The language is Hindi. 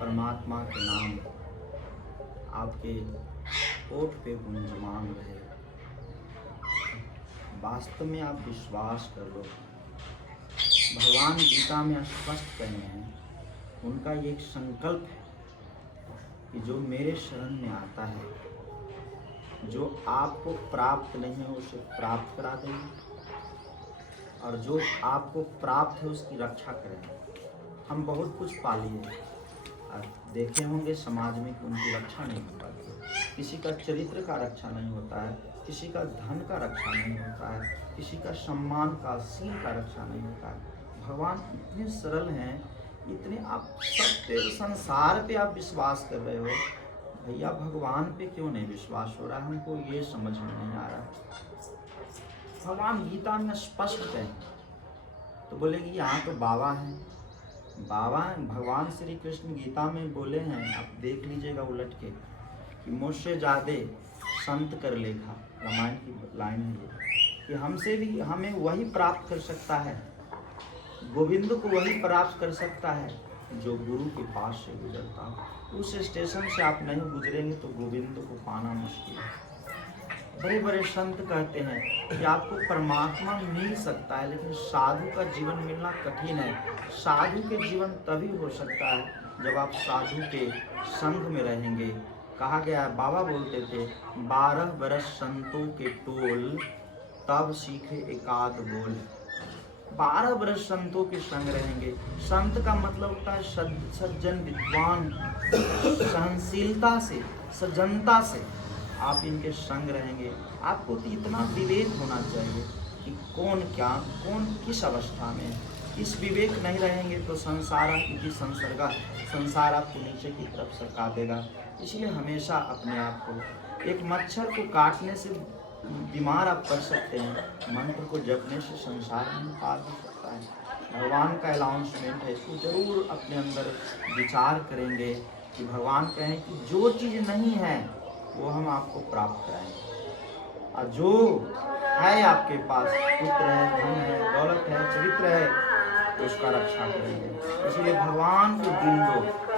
परमात्मा के नाम आपके ओठ पे गुंजमान रहे। वास्तव में आप विश्वास कर लो, भगवान गीता में स्पष्ट कहे हैं, उनका ये एक संकल्प है कि जो मेरे शरण में आता है, जो आपको प्राप्त नहीं है उसे प्राप्त करा देंगे, और जो आपको प्राप्त है उसकी रक्षा करेंगे। हम बहुत कुछ पा लिए, आप देखे होंगे समाज में कि उनकी रक्षा नहीं हो पाती है। किसी का चरित्र का रक्षा नहीं होता है, किसी का धन का रक्षा नहीं होता है, किसी का सम्मान का, शील का रक्षा नहीं होता है। भगवान इतने सरल हैं, इतने, आप सब पे, संसार पे आप विश्वास कर रहे हो, भैया भगवान पे क्यों नहीं विश्वास हो रहा है? हमको ये समझ में नहीं आ रहा। भगवान गीता में स्पष्ट है। तो बोलेगी यहाँ तो बाबा हैं, बाबा भगवान श्री कृष्ण गीता में बोले हैं, आप देख लीजिएगा उलट के, कि मुझसे ज़्यादा संत कर लेखा, रामायण की लाइन है ये, कि हमसे भी हमें वही प्राप्त कर सकता है, गोविंद को वही प्राप्त कर सकता है जो गुरु के पास से गुजरता हो। उस स्टेशन से आप नहीं गुजरेंगे तो गोविंद को पाना मुश्किल है। बड़े बड़े संत कहते हैं कि आपको परमात्मा मिल सकता है, लेकिन साधु का जीवन मिलना कठिन है। साधु के जीवन तभी हो सकता है जब आप साधु के संग में रहेंगे। कहा गया है, बाबा बोलते थे, 12 बरस संतों के टोल, तब सीखे एकाध बोल। 12 बरस संतों के संग रहेंगे। संत का मतलब होता है सज्जन, विद्वान, सहनशीलता से, सज्जनता से आप इनके संग रहेंगे। आपको तो इतना विवेक होना चाहिए कि कौन क्या, कौन किस अवस्था में। इस विवेक नहीं रहेंगे तो संसार इति संसर्गा, संसार आपको नीचे की तरफ सरका देगा। इसलिए हमेशा अपने आप को, एक मच्छर को काटने से बीमार आप कर सकते हैं, मंत्र को जपने से संसार में पार हो सकता है। भगवान का अनाउंसमेंट है, इसको जरूर अपने अंदर विचार करेंगे कि भगवान कहें कि जो चीज़ नहीं है वो हम आपको प्राप्त कराएंगे, और जो है आपके पास, पुत्र है, धन है, दौलत है, चरित्र है, तो उसका रक्षा करेंगे। इसलिए भगवान को दिल दो,